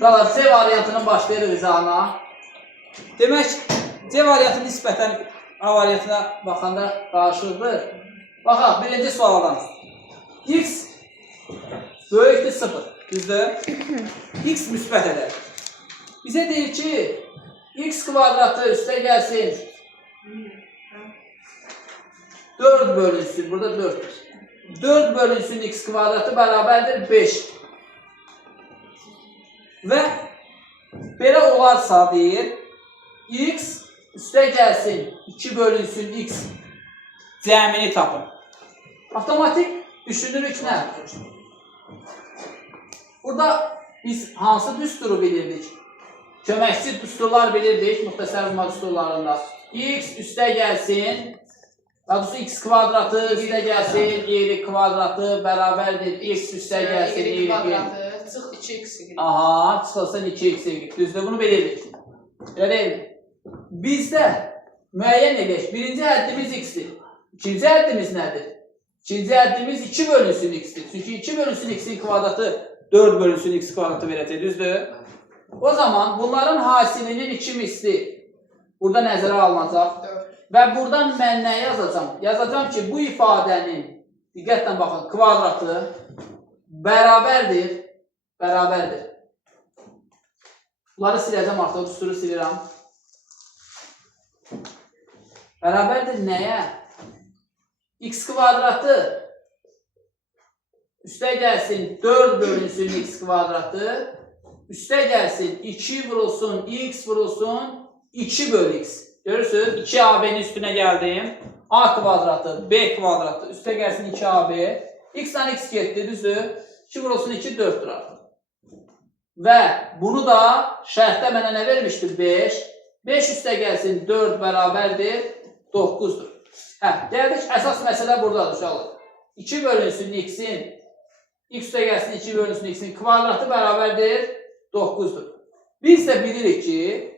Buralar C variantının başlayırıq izahına. Demək, C variantı nisbətən A variantına baxanda qarşılıqdır. Baxaq, birinci sualdan. X böyükdür 0, düzdür? X müsbət edər. Bizə deyir ki, X kvadratı üstə gəlsin 4 bölünsün, burada 4'dür. 4 bölünsün X kvadratı bərabərdir 5. Və belə olarsa deyir, X üstə gəlsin 2 bölünsün X cəmini tapın. Avtomatik düşünürük nə? Burada biz hansı düsturu bilirdik? Köməkçi düsturlar bilirdik, müxtəsər bulma düsturlarında. X üstə gəlsin, daha doğrusu X kvadratı üstə gəlsin, Y kvadratı bərabərdir. X üstə gəlsin, Y kvadratı, çıx 2X. Aha, çıxılsın 2X. Düzdür, bunu bilirdik. Elə deyil. Bizdə müəyyən edək. Birinci həddimiz X-dir. İkinci həddimiz nədir? İkinci həddimiz 2 bölünsün X-dir. Çünki 2 bölünsün X-in kvadratı 4 bölünsün X kvadratı verəcək, düzdür? O zaman bunların hasilinin 2 misli burada nəzərə alınacaq. Və buradan mən nə yazacağam? Yazacağam ki, bu ifadənin, diqqətlə baxın, kvadratı bərabərdir. Bunları siləcəm artıq, düsturu silirəm. Bərabərdir nəyə? X kvadratı üstə gəlsin 4 bölünsün X kvadratı, üstə gəlsin 2 vurulsun X vurulsun 2 bölü X. Görürsünüz, 2AB'nin üstünə gəldim. A kvadratı, B kvadratı, üstə gəlsin 2AB. X-dan X getdi, düzdür? 2 vurulsun 2, 4'dür artıq. Və bunu da şərtdə mənə nə vermişdir? 5. 5 üstə gəlsin 4 bərabərdir, 9'dur. Gəldik, əsas məsələ buradadır uşaqlar. 2 bölünsün X-in, X üstə gəlsin 2 bölünsün X-in kvadratı bərabərdir, 9'dur. Biz də bilirik ki,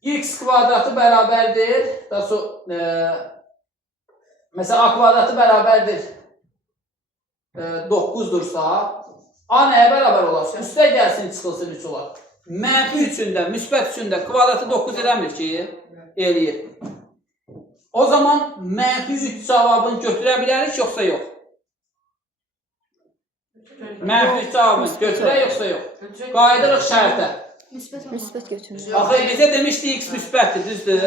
X kvadratı bərabərdir, məsələn, A kvadratı bərabərdir 9'dursa, A nəyə bərabər olar? Üstə gəlsin, çıxılsın 3 olar. Mənfi üçündə, müsbət üçündə kvadratı 9 eləmir ki, eləyir. O zaman mənfi 3 cavabını götürə bilərik, yoxsa yox? Mənfi 3 cavabını götürə, yoxsa yox? Qayıdırıq şərtə. Müsbət götürürük. Axı, bizə demişdi X müsbətdir, düzdür?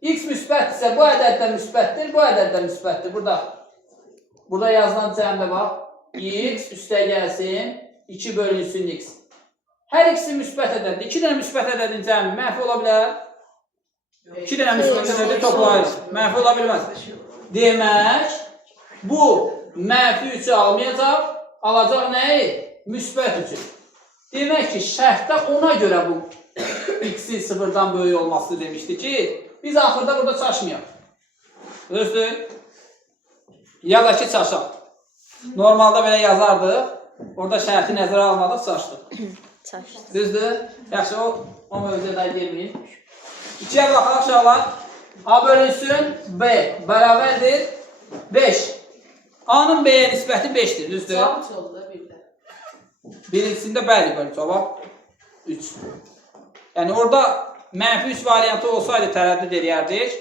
X müsbətdirsə, bu ədəd də müsbətdir, bu ədəd də müsbətdir. Burada yazılan cəmdə bax. X üstə gəlsin, 2 bölünsün X. Hər ikisi müsbət ədəddir. 2 dənə müsbət ədədin cəmi mənfi ola bilər? 2 dənə müsbət ədədi toplayır. Mənfi ola bilməz. Demək, bu mənfi 3'ü almayacaq, alacaq nəyi? Müsbət 3'ü. Demək ki, şərtdə ona görə bu X-in 0'dan böyük olması demişdi ki, biz axırda burada çaşmayaq. Düzdür? Ya da ki, çaşaq. Normalda belə yazardıq, orada şərti nəzərə almadıq, çaşdıq. Düzdür? Yaxşı, o mövzuda girməyin. 2'yə baxaq uşaqlar. A bölünsün B bərabərdir 5. A-nın B-yə nisbəti 5'dir, düzdür? Sabit oldu da bir də. Birincisində bəli bölü cavab 3. Yəni orada mənfi 3 variantı olsaydı tərəddüd edərdik.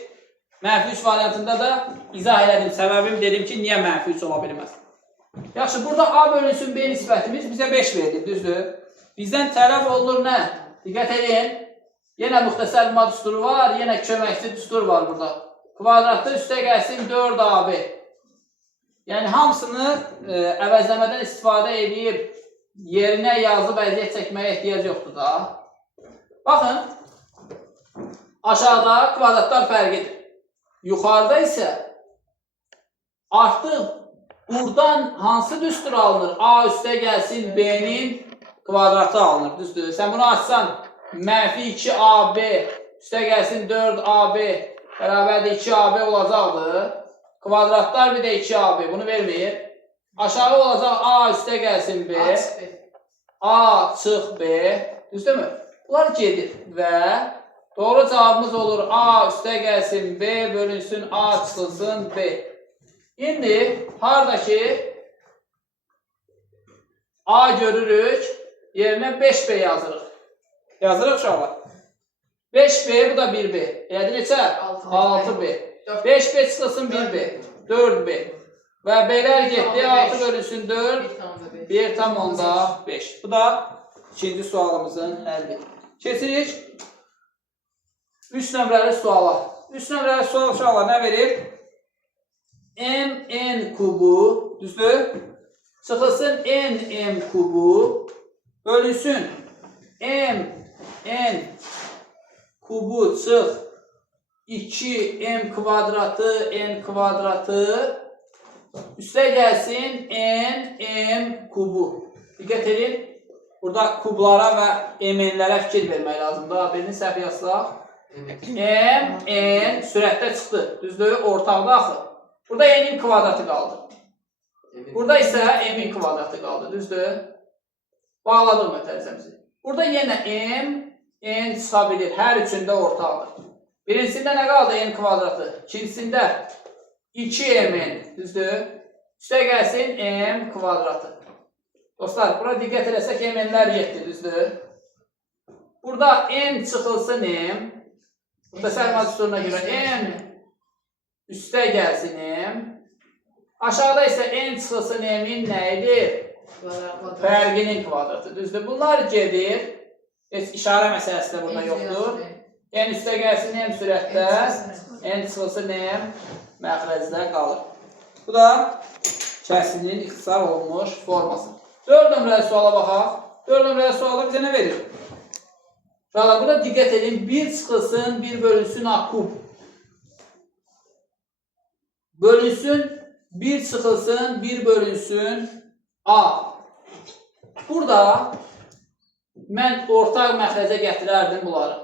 Mənfi 3 variantında da izah elədim. Səbəbim dedim ki, niyə mənfi 3 ola bilməz? Yaxşı, burada A bölünsün B nisbətimiz bizə 5 verir, düzdür? Bizdən tələb olunur nə? Diqqət edin. Yenə müxtəsər bulma düsturu var, yenə köməkçi düstur var burada. Kvadratı üstə gəlsin 4AB. Yəni hamısını əvəzləmədən istifadə edib yerinə yazıb əziyyət çəkməyə ehtiyac yoxdur da. Baxın, aşağıda kvadratlar fərqidir. Yuxarıda isə artıq buradan hansı düstur alınır? A üstə gəlsin B'nin kvadratı alınır, düzdür? Sən bunu açsan, mənfi 2AB üstə gəlsin 4AB bərabərdə 2AB olacaqdır. Kvadratlar bir də 2AB, bunu verməyir. Aşağı olacaq A üstə gəlsin B. A çıx B. Düzdürmü? Bunlar gedir və doğru cavabımız olur A üstə gəlsin B bölünsün A çıxılsın B. İndi harada ki A görürük. Yerinə 5B yazırıq. Yazırıq uşaqlar. 5B, bu da 1B. Elədi neçə? 6B. 5B çıxılsın 1B. 4B. Və B'lər getdi. 6 bölünsün 4. 1,5. Bu da ikinci sualımızın həlli. Keçirik 3 nömrəli suala. 3 nömrəli sual uşaqlar nə verir? MN kubu, düzdür? Çıxılsın NM kubu bölünsün MN kubu çıx 2M kvadratı N kvadratı üstə gəlsin NM kubu. Diqqət edin. Burada kublara və MN-lərə fikir vermək lazımdır. Birini səhv yazsaq. MN sürətdə çıxdı. Düzdür? Ortaqda axı. Burada N'in kvadratı qaldı. Burada isə M'in kvadratı qaldı. Düzdür? Bağladıq mütərizəmizi. Burada yenə N çıxa bilir. Hər üçündə ortaqdır. Birincisində nə qaldı? N kvadratı. İkincisində 2M'in. Düzdür? Üstə gəlsin M kvadratı. Dostlar, bura diqqət eləsək M'lər 7. Düzdür? Burada N çıxılsın M. Burada sərmat üstünə görə M üstə gəlsin M. Aşağıda isə N çıxılsın M'in nə idi? Fərqinin kvadratı. Düzdür? Bunlar gedir. Heç işarə məsələsi də burada yoxdur. N üstə gəlsin M sürətdə. N çıxılsın M məxrəcdə qalır. Bu da kəsinin ixtisar olunmuş forması. 4 nömrəli suala baxaq. 4 nömrəli sualda bizə nə verir? Burada diqqət edin. 1 çıxılsın, 1 bölünsün A kub. Bölünsün, 1 çıxılsın, 1 bölünsün A. Burada mən ortaq məxrəcə gətirərdim bunları.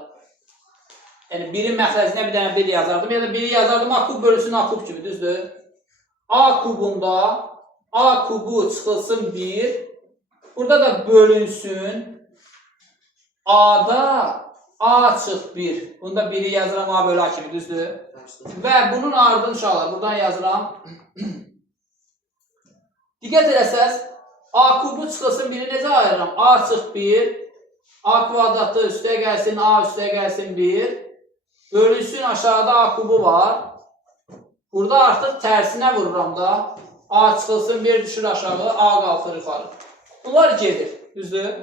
Yəni, birin məxrəcinə bir dənə 1 yazardım, ya da 1'i yazardım A kub bölünsün A kub kimi, düzdür? A kubunda A kubu çıxılsın 1. Burada da bölünsün. A'da A çıx 1. Bunda 1'i yazıram A bölü A kimi, düzdür? Və bunun ardını uşaqlar, buradan yazıram. Diqqət eləsəz, A kubu çıxılsın 1'i necə ayırıram? A çıx 1. A kvadratı üstə gəlsin, A üstə gəlsin 1. Bölünsün, aşağıda A kubu var. Burada artıq tərsinə vururam da. A çıxılsın 1 düşür aşağı, A qalxır yuxarı. Bunlar gedir, düzdür?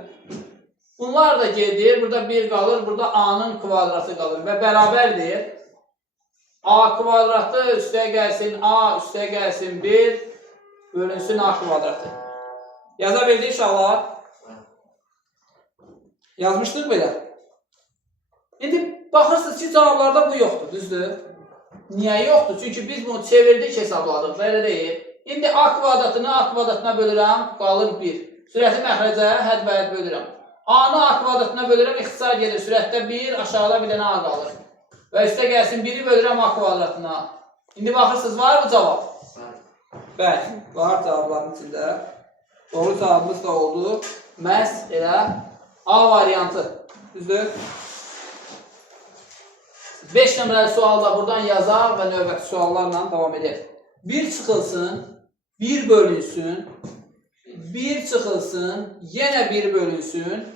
Bunlar da gedir, burada 1 qalır, burada A'nın kvadratı qalır və bərabərdir. A kvadratı üstə gəlsin, A üstə gəlsin 1, bölünsün A kvadratı. Yaza bildik inşallah. Yazmışdıq belə. İndi baxırsınız ki, cavablarda bu yoxdur, düzdür? Niyə yoxdur? Çünki biz bunu çevirdik, hesabladıq, belə deyil. İndi A kvadratına bölürəm, qalır 1. Sürəti məxrəcə hədd bölürəm. A-nı A kvadratına bölürəm, ixtisar gedir. Sürətdə 1, aşağıda bir dənə A qalır. Və üstə gəlsin 1'i bölürəm A kvadratına. İndi baxırsınız, var mı cavab? Bəli, var cavabların içində. Doğru cavabımız da oldu. Məhz elə A variantı. Düzdür? 5 nömrəli sual da buradan yazar və növbəti suallarla davam edək. 1 çıxılsın, 1 bölünsün, 1 çıxılsın, yenə 1 bölünsün,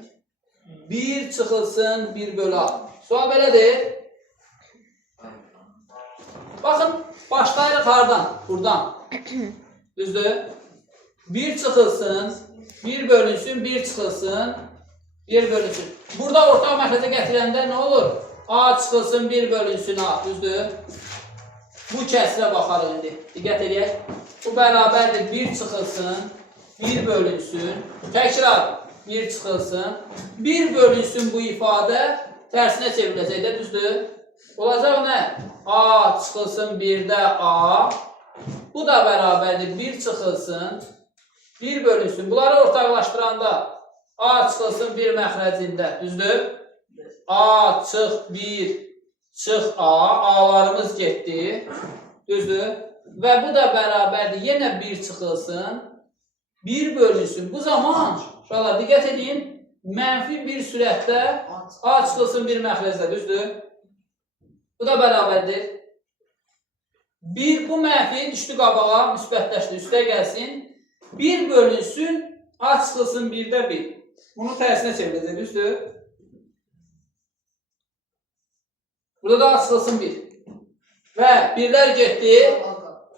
1 çıxılsın, 1 bölü A. Sual belədir. Baxın, başlayırıq hardan? Buradan. Düzdür? 1 çıxılsın, 1 bölünsün, 1 çıxılsın, 1 bölünsün. Burada ortaq məxrəcə gətirəndə nə olur? A çıxılsın, 1 bölünsün A. Düzdür? Bu kəsrə baxarıq indi. Diqqət edək. Bu bərabərdir 1 çıxılsın, 1 bölünsün. Təkrar 1 çıxılsın. 1 bölünsün bu ifadə tərsinə çevriləcək də, düzdür? Olacaq nə? A çıxılsın 1-də A. Bu da bərabərdir 1 çıxılsın, 1 bölünsün. Bunları ortaqlaşdıranda A çıxılsın 1 məxrəcində, düzdür? A çıx 1, çıx A. A'larımız getdi, düzdür? Və bu da bərabərdir. Yenə 1 çıxılsın, 1 bölünsün. Bu zaman, uşaqlar, diqqət edin, mənfi bir sürətdə A çıxılsın 1 məxrəcdə, düzdür? Bu da bərabərdir. 1 bu mənfi düşdü qabağa, müsbətləşdi, üstə gəlsin. 1 bölünsün A çıxılsın 1-də 1. Bunu tərsinə çevirəcək, düzdür? Burada da A çıxılsın 1. Və 1-lər getdi.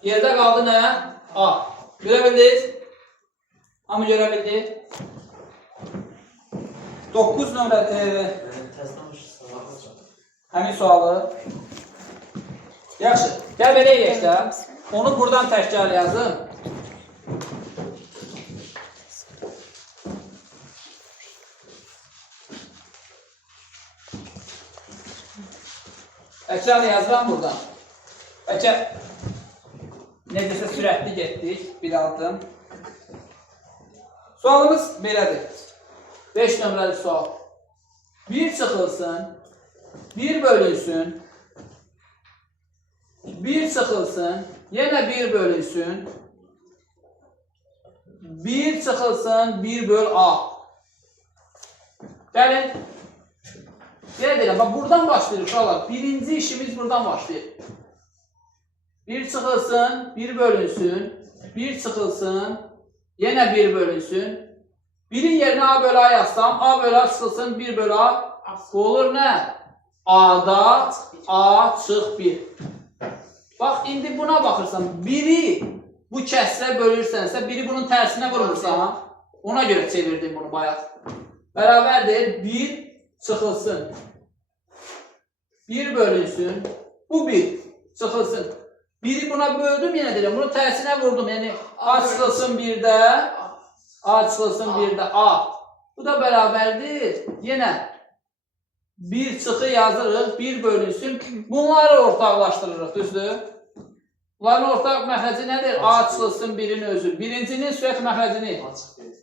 Yerdə qaldı nə? A. Görə bildiniz? Hamı görə bildi? 9 nömrə həmin sualı. Yaxşı, gəl belə eləyək də. Onu buradan təkrar yazın. Təkrar yazıram buradan. Bəlkə necəsə sürətli getdik, bir aldım. Sualımız belədir. 5 nömrəli sual. 1 çıxılsın, 1 bölünsün, 1 çıxılsın, yenə 1 bölünsün, 1 çıxılsın, 1 böl A. Gəlin. Yenə deyirəm, bax buradan başlayır uşaqlar. Birinci işimiz buradan başlayır. 1 çıxılsın, 1 bölünsün, 1 çıxılsın, yenə 1 bölünsün. 1'in yerinə A bölü A yazsam, A bölü A çıxılsın, 1 bölü A olur nə? A'da A çıx 1. Bax, indi buna baxırsan, 1'i bu kəsrə bölürsənsə, 1'i bunun tərsinə vurursan, ona görə çevirdim bunu bayaq. Bərabərdir, 1 çıxılsın, 1 bölünsün, bu 1 çıxılsın. 1'i buna böldüm, yenə deyirəm, bunu tərsinə vurdum, yəni A çıxılsın 1'də, A çıxılsın 1'də A. Bu da bərabərdir, yenə 1 çıxı yazırıq, 1 bölünsün, bunları ortaqlaşdırırıq, düzdür? Bunların ortaq məxrəci nədir? A çıxılsın 1'in özü. Birincinin sürət məxrəcini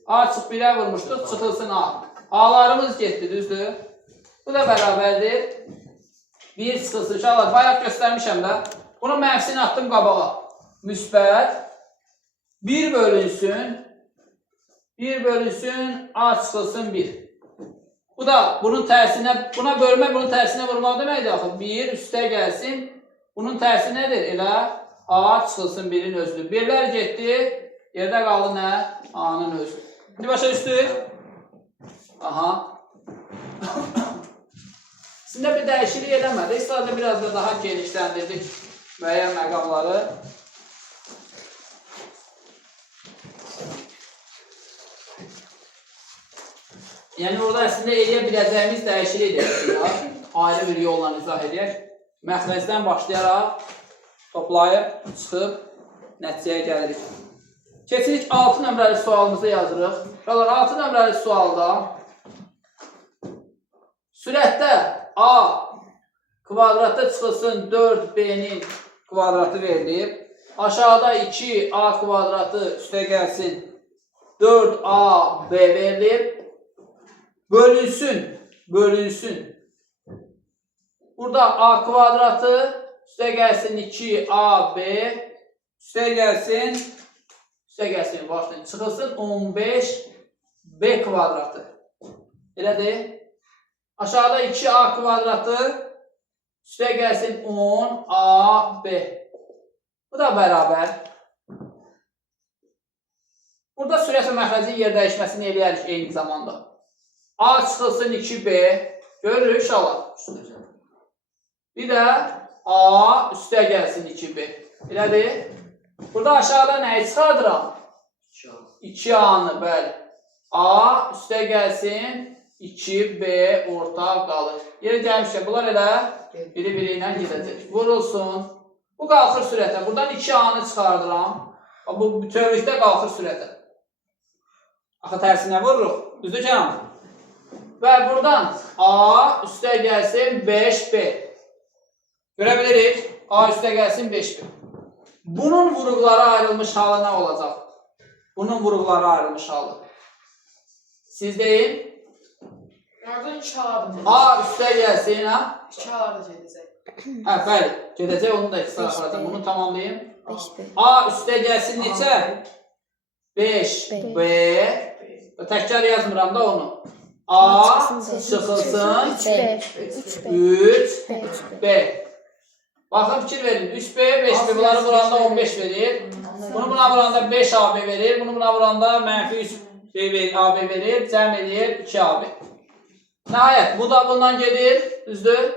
A çıx 1'ə vurmuşduq, çıxılsın A. A'larımız getdi, düzdür? Bu da bərabərdir. 1 çıxılsın. Uşaqlar, bayaq göstərmişəm də. Bunun mənfisini atdım qabağa. Müsbət. 1 bölünsün. 1 bölünsün, A çıxılsın 1. Bu da bunun tərsinə, buna bölmə, bunun tərsinə vurmaq deməkdir axı. 1 üstə gəlsin. Bunun tərsi nədir? Elə A çıxılsın 1'in özü. 1'lər getdi. Yerdə qaldı nə? A-nın özü. İndi başa düşdük? Aha. Sizdə bir dəyişiklik eləmədik. Sadəcə biraz da daha genişləndirdik müəyyən məqamları. Yəni orada əslində eləyə biləcəyimiz dəyişiklikdir. Ayrı bir yolla izah edək. Məxrəcdən başlayaraq toplayıb, çıxıb, nəticəyə gəlirik. Keçirik 6 nömrəli sualımızı yazırıq. 6 nömrəli sualda sürətdə A kvadratda çıxılsın 4B'nin kvadratı verilib. Aşağıda 2A kvadratı üstə gəlsin 4AB verilib. Bölünsün. Burada A kvadratı üstə gəlsin 2AB üstə gəlsin başlayın. Çıxılsın 15B kvadratı. Elədir? Aşağıda 2A kvadratı üstə gəlsin 10AB. Bu da bərabər. Burada sürət və məxrəcin yer dəyişməsini eləyərik eyni zamanda. A çıxılsın 2B. Görürük uşaqlar. Bir də A üstə gəlsin 2B. Elədir? Burada aşağıda nəyi çıxardıram? 2A-nı, bəli. A üstə gəlsin 2B ortaq qalır. Yeri gəlmişkən, bunlar elə biri-biri ilə gedəcək. Vurulsun. Bu qalxır sürətə. Buradan 2A-nı çıxardıram. Bu bütövlükdə qalxır sürətə. Axı tərsinə vururuq. Düzdür ki? Və buradan A üstə gəlsin 5B. Görə bilirik. A üstə gəlsin 5B. Bunun vuruqları ayrılmış halı nə olacaq? Bunun vuruqları ayrılmış halı. Siz deyin. Nereden 2 alardı? A üstə gəlsin, ha? 2 alardı gedəcək. Hə, bəli. Gedəcək, onu da ekstra aparacaq. Bunu tamamlayayım. 5B. A üstə gəlsin neçə? 5B. Təkrar yazmıram da onu. A çıxılsın 3B. Baxın, fikir verin. 3B, 5B. Bunları vuranda 15 verir. Bunu buna vuranda 5AB verir. Bunu buna vuranda -3 AB verir, cəm edir 2AB. Nəhayət, bu da bundan gedir, düzdür?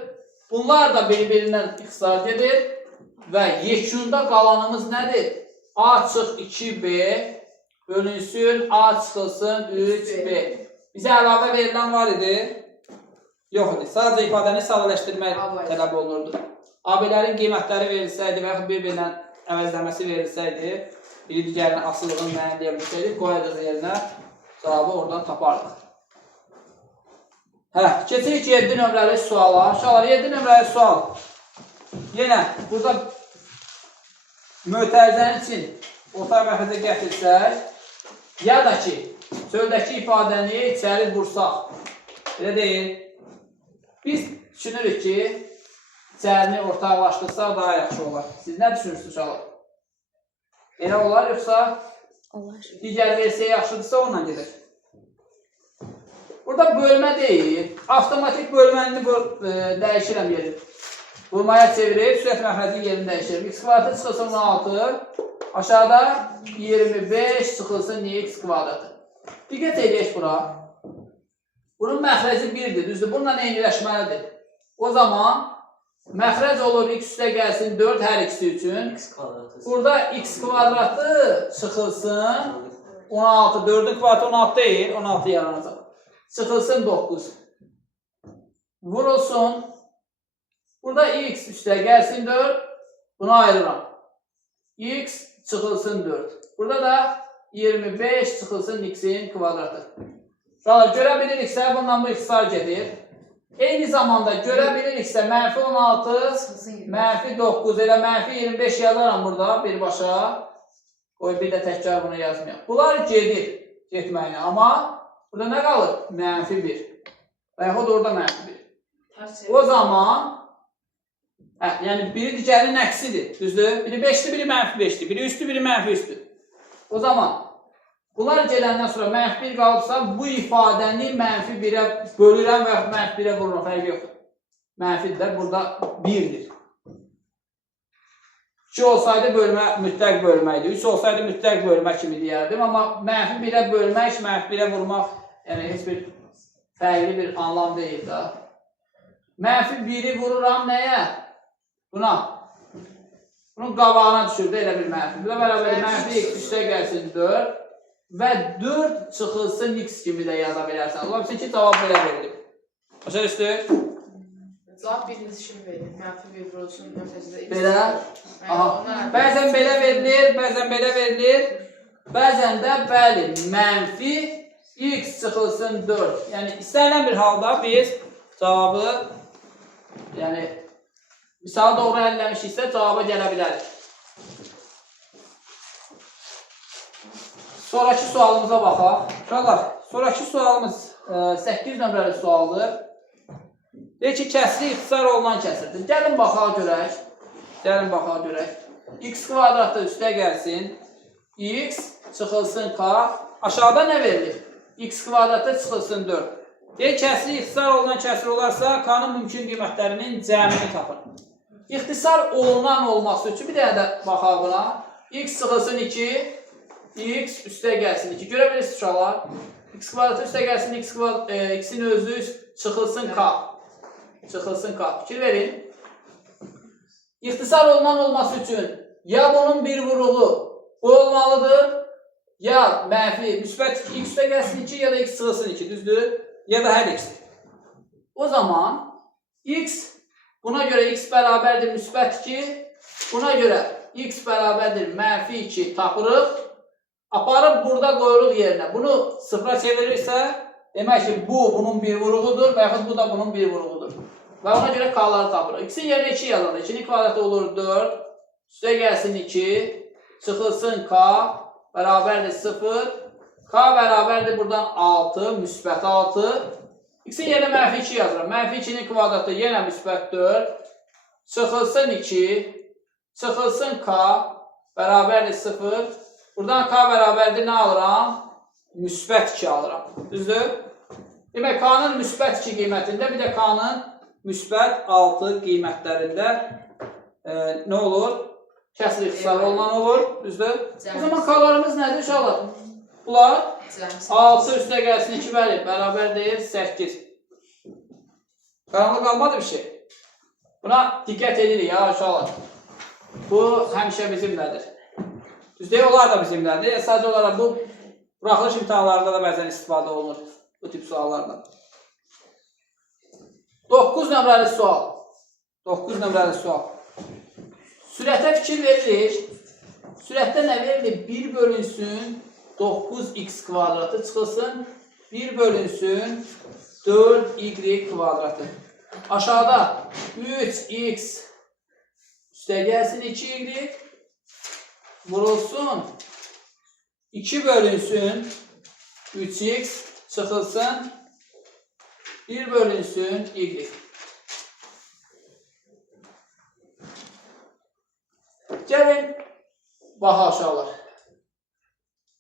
Bunlar da bir-birindən ixtisar gedir və yekunda qalanımız nədir? A çıx 2B bölünsün, A çıxılsın 3B. Bizə əlavə verilən var idi? Yox idi. Sadəcə ifadəni sadələşdirmək tələb olunurdu. AB-lərin qiymətləri verilsəydi və yaxud bir-birindən əvəzləməsi verilsəydi, biri digərinin asılılığını müəyyənləyə bilsəydik, qoyacaq yerinə cavabı oradan tapardıq. Keçirik 7 nömrəli suala. Uşaqlar, 7 nömrəli sual. Yenə burada mötərizənin için ortaq məxrəcə gətirsək, ya da ki, sözdəki ifadəni içəri vursaq, belə deyil, biz düşünürük ki, içərini ortaqlaşdırsaq daha yaxşı olar. Siz nə düşünürsünüz uşaqlar? Elə olar, yoxsa digər versiya yaxşıdırsa onunla gedir. Burada bölmə deyil, avtomatik bölməni dəyişirəm yeri. Vurmaya çevirib, sürət məxrəcin yerini dəyişirəm. X kvadratı çıxılsın 16, aşağıda 25 çıxılsın x kvadratı. Diqqət edək bura. Bunun məxrəci 1-dir, düzdür. Bununla eyniləşməlidir. O zaman məxrəc olur x üstə gəlsin 4 hər ikisi üçün. Burada x kvadratı çıxılsın 16, 4-ün kvadratı 16 deyil, 16 yaranacaq. Çıxılsın 9. Vurulsun. Burada x üstə gəlsin 4. Bunu ayırıram. X çıxılsın 4. Burada da 25 çıxılsın x-in kvadratı. Görə biliriksə, bundan bu ixtisar gedir. Eyni zamanda görə biliriksə, mənfi 16, mənfi 9, elə mənfi 25 yazaram burada birbaşa. Qoy bir də təkrar bunu yazmayaq. Bunlar gedir, getməyinə. Amma burada nə qalır? Mənfi 1. Və yaxud orada mənfi 1. O zaman, yəni biri digərinin əksidir, düzdür? Biri 5-dir, biri mənfi 5-dir, biri üstü, biri mənfi üstü. O zaman, bunlar gələndən sonra mənfi 1 qalıbsa, bu ifadəni mənfi 1-ə bölürəm və yaxud mənfi 1-ə vururam, fərqi yoxdur. Mənfidir də burada 1-dir. 2 olsaydı bölmə mütləq bölməkdir, 3 olsaydı mütləq bölmə kimi deyərdim, amma mənfi 1-ə bölmək, mənfi 1-ə vurmaq, yəni heç bir fərqli bir anlam deyil də. Mənfi 1-i vururam nəyə? Buna. Bunun qabağına düşürdü elə bir mənfi. Bu da bərabər mənfi x üstə gəlsin 4 və 4 çıxılsın x kimi də yaza bilərsən. Ola bilsin ki, cavab belə verilir. Başa düşdük? Cavab birinci kimi verilir. Mənfi 1 vurulsun, mötərizədə x. Belə. Bəzən belə verilir, bəzən belə verilir. Bəzən də bəli, mənfi x çıxılsın 4. Yəni, istənilən bir halda biz cavabı, yəni, misalı doğru əlləmişiksə cavaba gələ bilərik. Sonraki sualımıza baxaq. Uşaqlar, sonraki sualımız 8 nömrəli sualdır. Deyək ki, kəsri ixtisar olunan kəsirdir. Gəlin baxaq görək. Gəlin baxaq görək. X kvadratı üstə gəlsin. X çıxılsın k. Aşağıda nə verilir? X kvadratı çıxılsın 4. Deyək, kəsri ixtisar olunan kəsir olarsa, k-nın mümkün qiymətlərinin cəmini tapın. İxtisar olunan olması üçün bir dənə də baxaq buna. X çıxılsın 2, x üstə gəlsin 2. Görə bilirsiniz uşaqlar. X kvadratı üstə gəlsin, x-in özü çıxılsın k. Çıxılsın k. Fikir verin. İxtisar olunan olması üçün ya bunun bir vuruğu bu olmalıdır, ya mənfi, müsbət x üstə gəlsin 2, ya da x çıxılsın 2, düzdür? Ya da hər ikisi. O zaman x, buna görə x bərabərdir müsbət 2, buna görə x bərabərdir mənfi 2 tapırıq, aparıb burada qoyuruq yerinə. Bunu sıfıra çevirirsə, demək ki, bu bunun bir vuruğudur və yaxud bu da bunun bir vuruğudur. Və ona görə k-ları tapırıq. X-in yerinə 2 yazılır. 2-nin kvadratı olur 4, üstə gəlsin 2, çıxılsın k, bərabərdir 0, k bərabərdir buradan 6, müsbət 6. X-in yerinə mənfi 2 yazıram. Mənfi 2-nin kvadratı yenə müsbət 4, çıxılsın 2, çıxılsın k, bərabərdir 0. Buradan k bərabərdir nə alıram? Müsbət 2 alıram. Düzdür? Demək, k-nın müsbət 2 qiymətində, bir də k-nın müsbət 6 qiymətlərində nə olur? Kəsr ixtisarı olunan olur. Düzdür? O zaman k-larımız nədir uşaqlar? Bunlar Cəmsi. 6 üstə gəlsin 2 bəli, bərabər deyil 8. Qaranlıq qalmadı bir şey. Buna diqqət edirik ya uşaqlar. Bu həmişə bizimlədir. Düzdür, onlar da bizimlədir. Sadəcə olaraq bu buraxılış imtahanlarında da bəzən istifadə olunur bu tip suallardan. 9 nömrəli sual. 9 nömrəli sual. Sürətə fikir veririk. Sürətdə nə verilir? 1 bölünsün 9x kvadratı çıxılsın. 1 bölünsün 4y kvadratı. Aşağıda 3x üstə gəlsin 2y vurulsun. 2 bölünsün 3x çıxılsın. 1 bölünsün y. Gəlin, baxa aşağılar.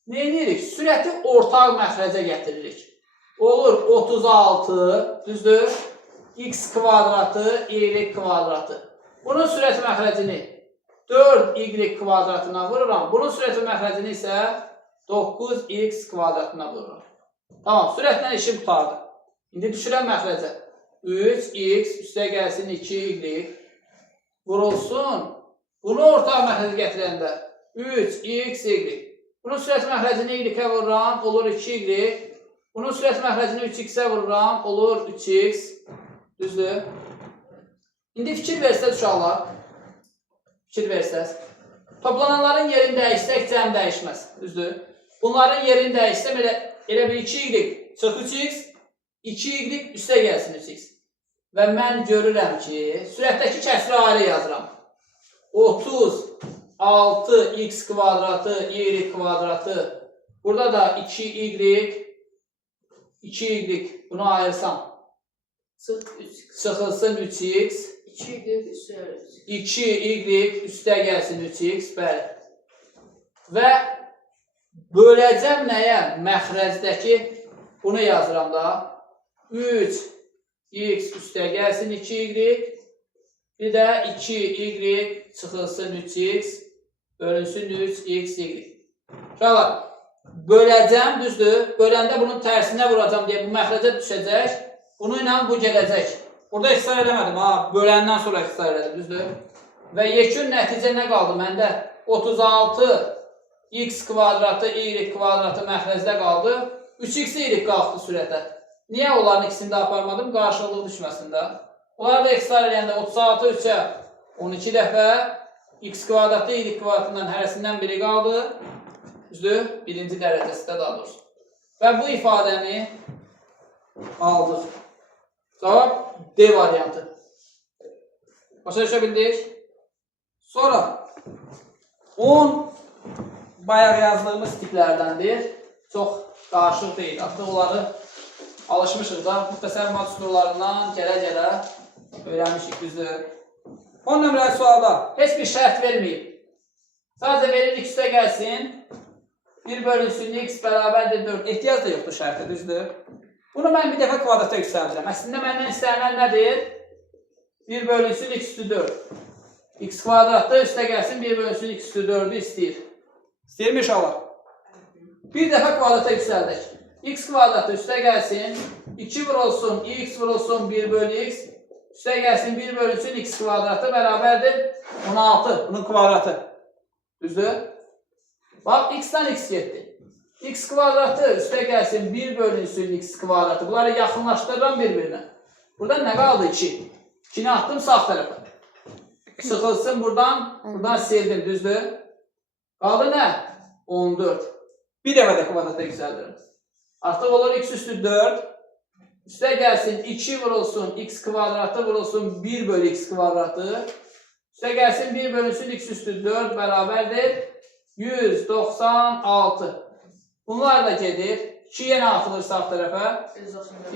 Ne edirik? Sürəti ortaq məxrəcə gətiririk. Olur 36, düzdür? X kvadratı, y kvadratı. Bunun sürət məxrəcini 4y kvadratına vururam. Bunun sürət məxrəcini isə 9x kvadratına vururam. Tamam, sürətlə işim tutardı. İndi düşürəm məxrəcə. 3x üstə gəlsin 2y vurulsun. Bunu ortaq məxrəcə gətirəndə 3x, y. Bunun sürət məxrəcini y-ə vururam, olur 2y. Bunun sürət məxrəcini 3x-ə vururam, olur 3x. Düzdür? İndi fikir versəz uşaqlar. Fikir versəz. Toplananların yerini dəyişsək, cəm dəyişməz. Düzdür? Bunların yerini dəyişsəm, elə bir 2y çıx 3x, 2y üstə gəlsin 3x. Və mən görürəm ki, sürətdəki kəsri ayrı yazıram. 36x kvadratı, y kvadratı. Burada da 2y, 2y bunu ayırsam. Çıxılsın 3x. 2y üstə gəlsin 3x. Bəli. Və böləcəm nəyə? Məxrəcdəki bunu yazıram da. 3x üstə gəlsin 2y. Bir də 2y çıxılsın 3x, bölünsün 3x, y. Uşaqlar, böləcəm, düzdür? Böləndə bunun tərsinə vuracam deyə bu məxrəcə düşəcək. Bunu ilə bu gələcək. Burada ixtisar eləmədim, böləndən sonra ixtisar elədim, düzdür? Və yekun nəticə nə qaldı məndə? 36x kvadratı, y kvadratı məxrəcdə qaldı. 3x, y qalxdı sürətə. Niyə onların ikisini də aparmadım? Qarşılıqlı düşməsin də. Bunları da ixtisar eləyəndə 36 3-ə 12 dəfə x kvadratı, y kvadratından hərəsindən biri qaldı. Düzdür? Birinci dərəcəsində daha doğrusu. Və bu ifadəni aldıq. Cavab D variantı. Başa düşə bildik. Sonra 10 bayaq yazdığımız tiplərdəndir. Çox qarışıq deyil. Artıq onları alışmışıq da. Müxtəsər mat üsullarından gələ-gələ öyrənmişik, düzdür. 10 nömrəli sualda heç bir şərt verməyib. Sadəcə verir x üstə gəlsin. 1 bölünsün x bərabərdir 4. Ehtiyac da yoxdur şərtə, düzdür. Bunu mən bir dəfə kvadrata yüksəldirəm. Əslində məndən istənilən nədir? 1 bölünsün x üstü 4. X kvadratda üstə gəlsin 1 bölünsün x üstü 4'ü istəyir. İstəyirmi inşallah? Bir dəfə kvadrata yüksəldik. X kvadratı üstə gəlsin. 2 vurulsun, x vurulsun 1 bölü x. Üstə gəlsin 1 bölünsün x kvadratı bərabərdir 16. Bunun kvadratı. Düzdür? Bax, x-dən x getdi. X kvadratı üstə gəlsin 1 bölünsün x kvadratı. Bunları yaxınlaşdırıram bir-birinə. Buradan nə qaldı? 2. 2'ni attım sağ tərəfə. Sıxılsın buradan sildim. Düzdür? Qaldı nə? 14. Bir dəfə də kvadrata yüksəldirim. Artıq olur x üstü 4. Üstə gəlsin 2 vurulsun x kvadratı vurulsun 1 bölü x kvadratı. Üstə gəlsin 1 bölünsün x üstü 4 bərabərdir 196. Bunlar da gedir. 2 yenə atılır sağ tərəfə.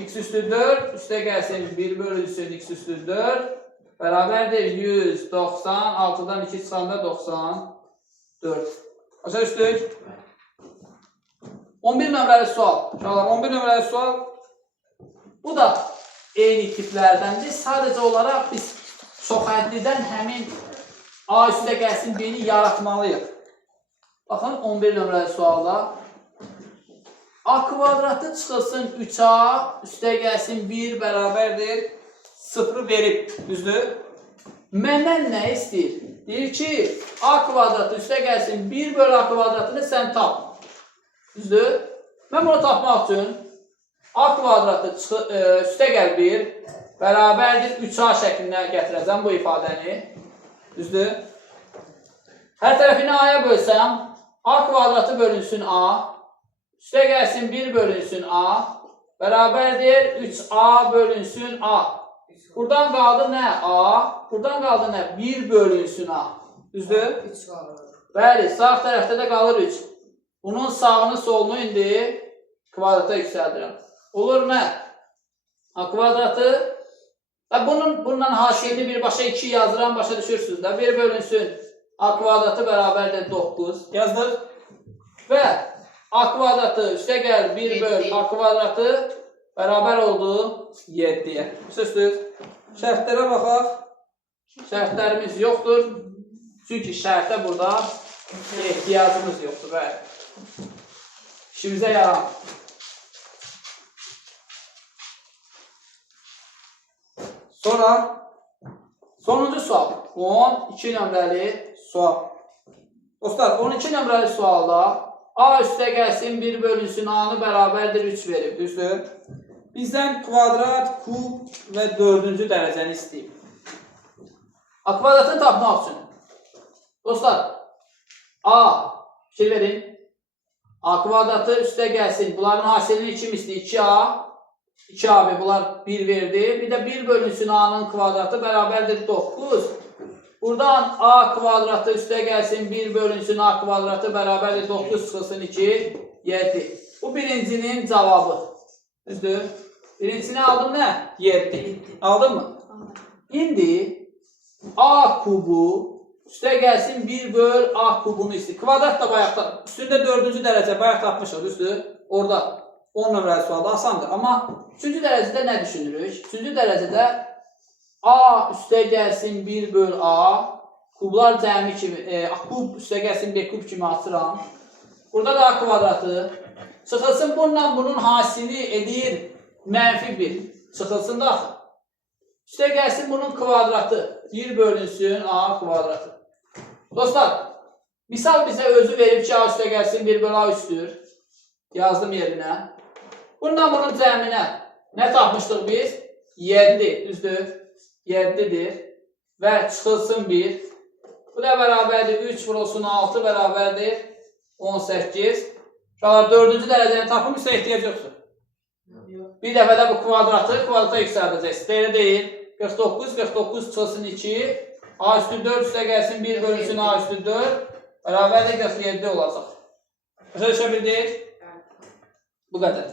X üstü 4 üstə gəlsin 1 bölünsün x üstü 4 bərabərdir 196'dan 2 çıxanda 94. Başa düşdük? 11 nömrəli sual. 11 nömrəli sual. Bu da eyni tiplərdəndir. Sadəcə olaraq biz çoxhəddidən həmin A üstə gəlsin B-ni yaratmalıyıq. Baxın 11 nömrəli sualda. A kvadratı çıxılsın 3A, üstə gəlsin 1 bərabərdir 0 verib, düzdür? Məndən nə istəyir? Deyir ki, A kvadratı üstə gəlsin 1 bölü A kvadratını sən tap. Düzdür? Mən bunu tapmaq üçün A kvadratı üstə gəl 1 bərabərdir 3A şəklində gətirəcəm bu ifadəni. Düzdür? Hər tərəfini A-ya bölsəm, A kvadratı bölünsün A, üstə gəlsin 1 bölünsün A, bərabərdir 3A bölünsün A. Buradan qaldı nə? A, buradan qaldı nə? 1 bölünsün A. Düzdür? 3 qalır. Bəli, sağ tərəfdə də qalır 3. Bunun sağını, solunu indi kvadrata yüksəldirəm. Olur nə? A kvadratı, bundan haşiyeli birbaşa 2 yazıram, başa düşürsünüz də. 1 bölünsün A kvadratı bərabərdir 9. Yazdıq. Və A kvadratı üstə gəl 1 böl A kvadratı bərabər oldu 7-yə. Sözdür. Şərtlərə baxaq. Şərtlərimiz yoxdur. Çünki şərtə burada ehtiyacımız yoxdur. Bəli. İşimizə yarar. Sonra sonuncu sual. 12 nömrəli sual. Dostlar, 12 nömrəli sualda A üstə gəlsin 1 bölünsün A-nı bərabərdir 3 verib, düzdür? Bizdən kvadrat, kub və 4-cü dərəcəni istəyib. A kvadratını tapmaq üçün. Dostlar, A, fikir verin. A kvadratı üstə gəlsin. Bunların hasilini kim istəyir? 2A. 2AB bunlar 1 verdi. Bir də 1 bölünsün A-nın kvadratı bərabərdir 9. Buradan A kvadratı üstə gəlsin 1 bölünsün A kvadratı bərabərdir 9 çıxılsın 2, 7. Bu birincinin cavabı. Düzdür? Birincisini aldım nə? 7. Aldın mı? İndi A kubu üstə gəlsin 1 böl A kubunu istəyir. Kvadrat da bayaqdan. Üstündə 4-cü dərəcə bayaq tapmışıq, düzdür? Orada 10 nömrəli sualda asandır. Amma 3-cü dərəcədə nə düşünürük? 3-cü dərəcədə A üstə gəlsin 1 böl A, kublar cəmi kimi, kub üstə gəlsin B kub kimi açıram. Burada da A kvadratı. Çıxılsın bununla bunun hasili edir -1. Çıxılsın da axı. Üstə gəlsin bunun kvadratı. 1 bölünsün A kvadratı. Dostlar, misal bizə özü verib ki A üstə gəlsin 1 böl A üstür. Yazdım yerinə. Bununla bunun cəminə nə tapmışdıq biz? 7, düzdür? 7'dir və çıxılsın 1. Bu da bərabərdir 3 vurulsun 6 bərabərdir 18. Uşaqlar 4-cü dərəcəni tapım isə ehtiyac yoxdur. Bir dəfədə bu kvadrata yüksəldəcəksiniz. Elə deyil. 49 çıxılsın 2. A üstü 4 üstə gəlsin 1 bölünsün A üstü 4. Bərabərdir 47 olacaq. Başa düşə bildik? Bu qədər.